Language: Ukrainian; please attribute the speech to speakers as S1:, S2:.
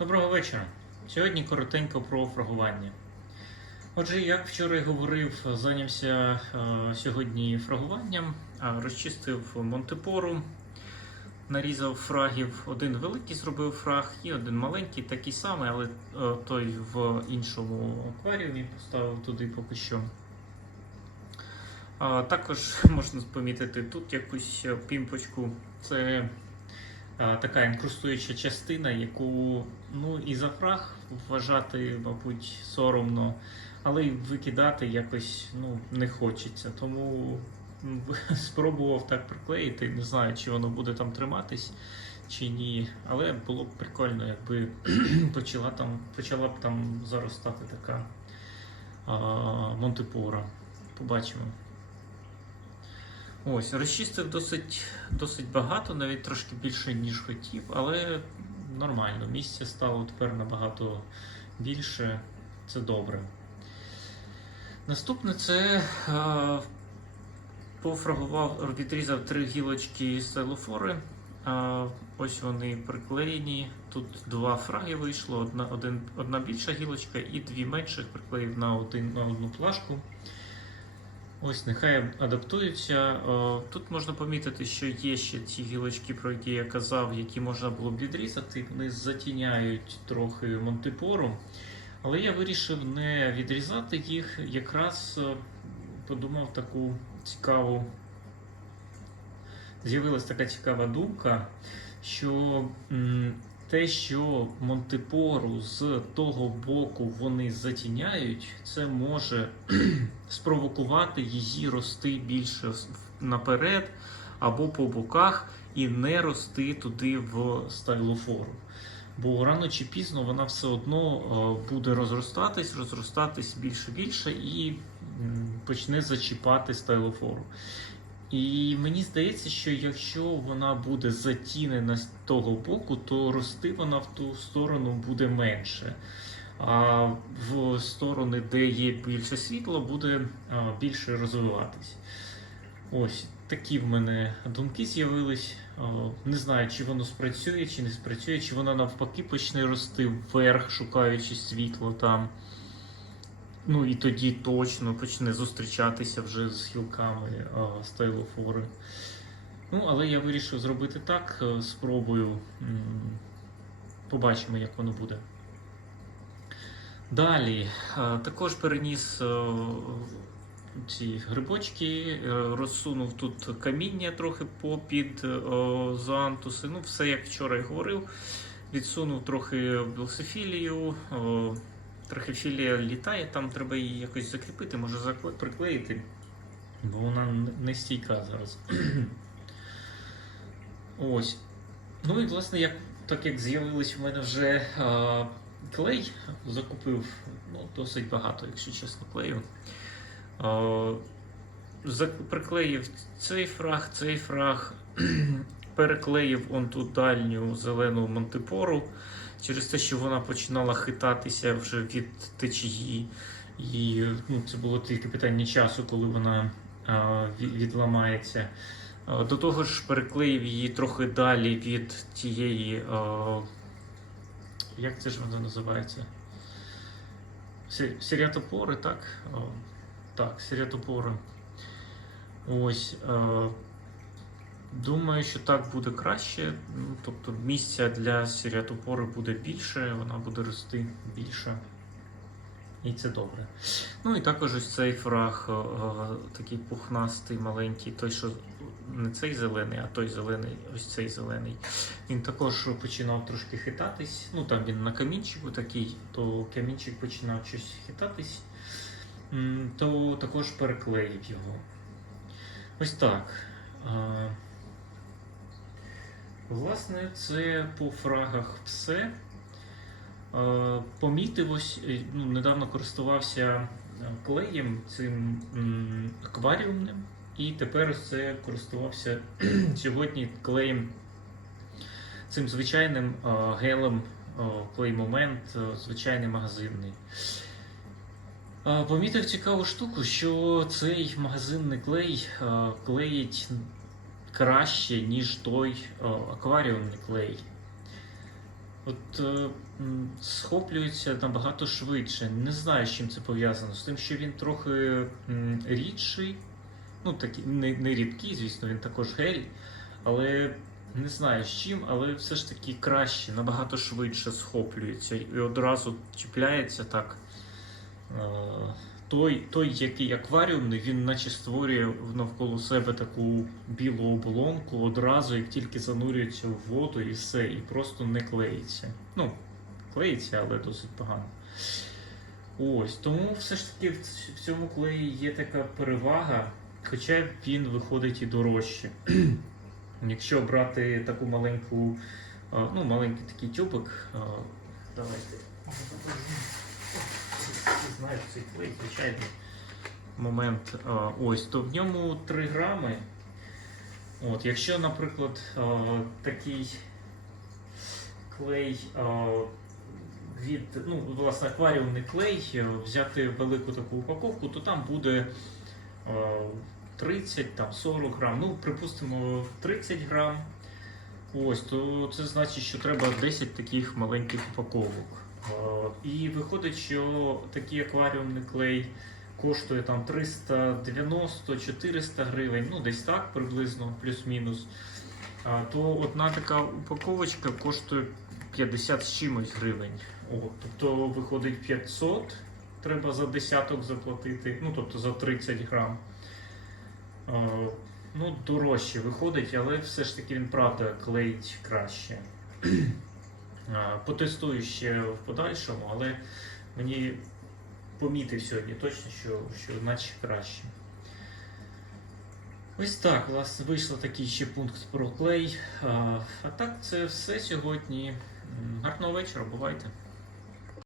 S1: Доброго вечора. Сьогодні коротенько про фрагування. Отже, як вчора й говорив, зайнявся е, сьогодні фрагуванням, розчистив Монтепору, нарізав фрагів. Один великий зробив фраг і один маленький, такий самий, але е, той в іншому акваріумі поставив туди поки що. А, також можна помітити тут якусь е, пімпочку. Це така інкрустуюча частина, яку ну, і за фраг вважати, мабуть, соромно, але й викидати якось ну, не хочеться. Тому спробував так приклеїти. Не знаю, чи воно буде там триматись чи ні. Але було б прикольно, якби почала там, почала б там заростати така а, монтепора. Побачимо. Ось, розчистив досить, досить багато, навіть трошки більше, ніж хотів, але нормально. Місця стало тепер набагато більше. Це добре. Наступне це е, пофрагував, відрізав три гілочки стайлофори. Е, ось вони приклеєні. Тут два фраги вийшло, одна, один, одна більша гілочка і дві менших приклеїв на, один, на одну плашку. Ось, нехай адаптуються. Е, Тут можна помітити, що є ще ці гілочки, про які я казав, які можна було б відрізати. Вони затіняють трохи монтипору. Але я вирішив не відрізати їх. Якраз е, подумав таку цікаву. З'явилася така цікава думка, що те, що Монтепору з того боку вони затіняють, це може спровокувати її рости більше наперед або по боках і не рости туди в стайлофору. Бо рано чи пізно вона все одно е, буде розростатись, розростатись більше більше і почне зачіпати стайлофору. І мені здається, що якщо вона буде затінена з того боку, то рости вона в ту сторону буде менше. А в сторони, де є більше світла, буде більше розвиватись. Ось такі в мене думки з'явились. Не знаю, чи воно спрацює, чи не спрацює, чи вона навпаки почне рости вверх, шукаючи світло там. Ну і тоді точно почне зустрічатися вже з гілками а, стайлофори. Ну, але я вирішив зробити так. е, Спробую. Побачимо, як воно буде. Далі е, також переніс е, ці грибочки, розсунув тут каміння трохи попід зоантуси. Ну, все як вчора і говорив. Відсунув трохи білософілію. Е, Трохи літає, там треба її якось закріпити, може приклеїти, бо вона не стійка зараз. Ось. Ну і власне, як, так як з'явилось в мене вже а, клей, закупив ну, досить багато, якщо чесно, клею. А, приклеїв цей фраг, цей фраг, переклеїв он ту дальню зелену монтипору через те, що вона починала хитатися вже від течії. І ну, це було тільки питання часу, коли вона а, відламається. До того ж, переклеїв її трохи далі від тієї. А, як це ж вона називається? Сі- Сіріатопори, так? А, так, сіріатопори. Ось. А, Думаю, що так буде краще. Ну, Тобто місця для сіріатопори буде більше, вона буде рости більше. І це добре. Ну і також ось цей фраг, е, е, такий пухнастий, маленький, той, що не цей зелений, а той зелений, ось цей зелений. Він також починав трошки хитатись. Ну там він на камінчику такий, то камінчик починав щось хитатись, то також переклеїв його. Ось так. Власне, це по фрагах все. Е, Помітив ось, е, ну, недавно користувався е, клеєм цим акваріумним, і тепер це користувався сьогодні клеєм цим звичайним гелем клей момент, звичайний магазинний. Помітив цікаву штуку, що цей магазинний клей клеїть краще, ніж той е, акваріумний клей. от е, схоплюється набагато швидше. Не знаю, з чим це пов'язано. З тим, що він трохи рідший. Ну, такий не, не рідкий, звісно, він також гель. Але не знаю з чим, але все ж таки краще, набагато швидше схоплюється і одразу чіпляється так. Той, той, який акваріумний, він наче створює навколо себе таку білу оболонку одразу, як тільки занурюється в воду і все, і просто не клеїться. Ну, клеїться, але досить погано. Ось, тому все ж таки в цьому клеї є така перевага, хоча він виходить і дорожче. Якщо брати таку маленьку, ну, маленький такий тюбик, давайте. Знають цей клей, звичайний момент. Ось, то в ньому 3 грами. От, якщо, наприклад, такий клей від, ну, власне, акваріумний клей, е, взяти велику таку упаковку, то там буде е, 30, там 40 грам. Ну, припустимо, 30 грам. Ось, то це значить, що треба 10 таких маленьких упаковок. Е, І виходить, що такий акваріумний клей коштує там 390-400 гривень, ну десь так приблизно, плюс-мінус. А, То одна така упаковочка коштує 50 з чимось гривень. О, тобто виходить 500, треба за десяток заплатити, ну тобто за 30 грам. А, Ну, дорожче виходить, але все ж таки він правда клеїть краще. А, Потестую ще в подальшому, але мені помітив сьогодні точно, що, що наче краще. Ось так, у нас вийшло такий ще пункт про клей. А, а так, це все сьогодні. Гарного вечора, бувайте.